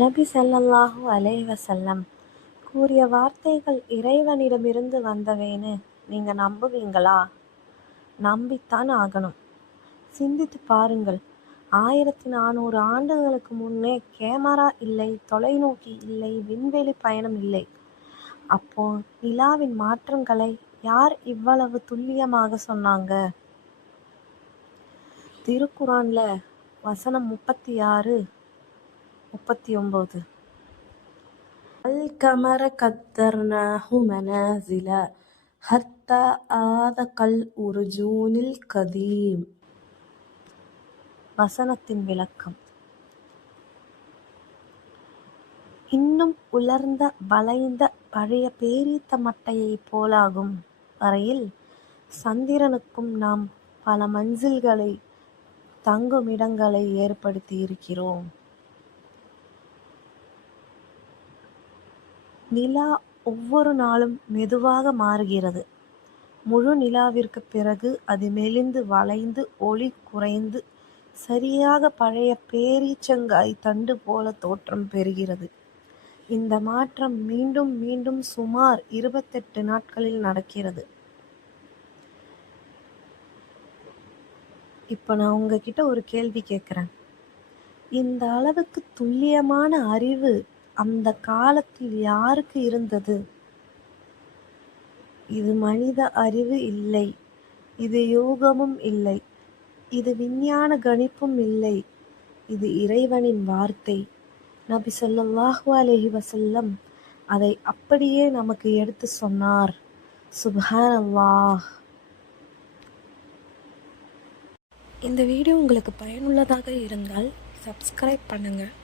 நபி ஸல்லல்லாஹு அலைஹி வஸல்லம் கூறிய வார்த்தைகள் இறைவனிடமிருந்து வந்தவைன்னு நீங்க நம்புவீங்களா? நம்பித்தான் ஆகணும். சிந்தித்து பாருங்கள். 1400 ஆண்டுகளுக்கு முன்னே கேமரா இல்லை, தொலைநோக்கி இல்லை, விண்வெளி பயணம் இல்லை. அப்போ நிலாவின் மாற்றங்களை யார் இவ்வளவு துல்லியமாக சொன்னாங்க? திருக்குர்ஆன்ல வசனம் 36, 39. القمر قدرناه منازل حتى عاد كالعرجون القديم. வசனத்தின் விளக்கம்: இன்னும் உலர்ந்த வளைந்த பழைய பேரீத்த மட்டையைப் போலாகும் வரையில் சந்திரனுக்கும் நாம் பல மஞ்சில்களை, தங்குமிடங்களை ஏற்படுத்தியிருக்கிறோம். நிலா ஒவ்வொரு நாளும் மெதுவாக மாறுகிறது. முழு நிலாவிற்கு பிறகு அது மெலிந்து வளைந்து ஒளி குறைந்து சரியாக பழைய பேரீச்சங்காய் தண்டு போல தோற்றம் பெறுகிறது. இந்த மாற்றம் மீண்டும் மீண்டும் சுமார் 28 நாட்களில் நடக்கிறது. இப்போ நான் உங்ககிட்ட ஒரு கேள்வி கேட்குறேன். இந்த அளவுக்கு துல்லியமான அறிவு அந்த காலத்தில் யாருக்கு இருந்தது? இது மனித அறிவு இல்லை, இது யோகமும் இல்லை, இது விஞ்ஞான கணிப்பும் இல்லை, இது இறைவனின் வார்த்தை. நபி ஸல்லல்லாஹு அலைஹி வஸல்லம் அதை அப்படியே நமக்கு எடுத்து சொன்னார். சுப்ஹானல்லாஹ். இந்த வீடியோ உங்களுக்கு பயனுள்ளதாக இருந்தால் சப்ஸ்கிரைப் பண்ணுங்கள்.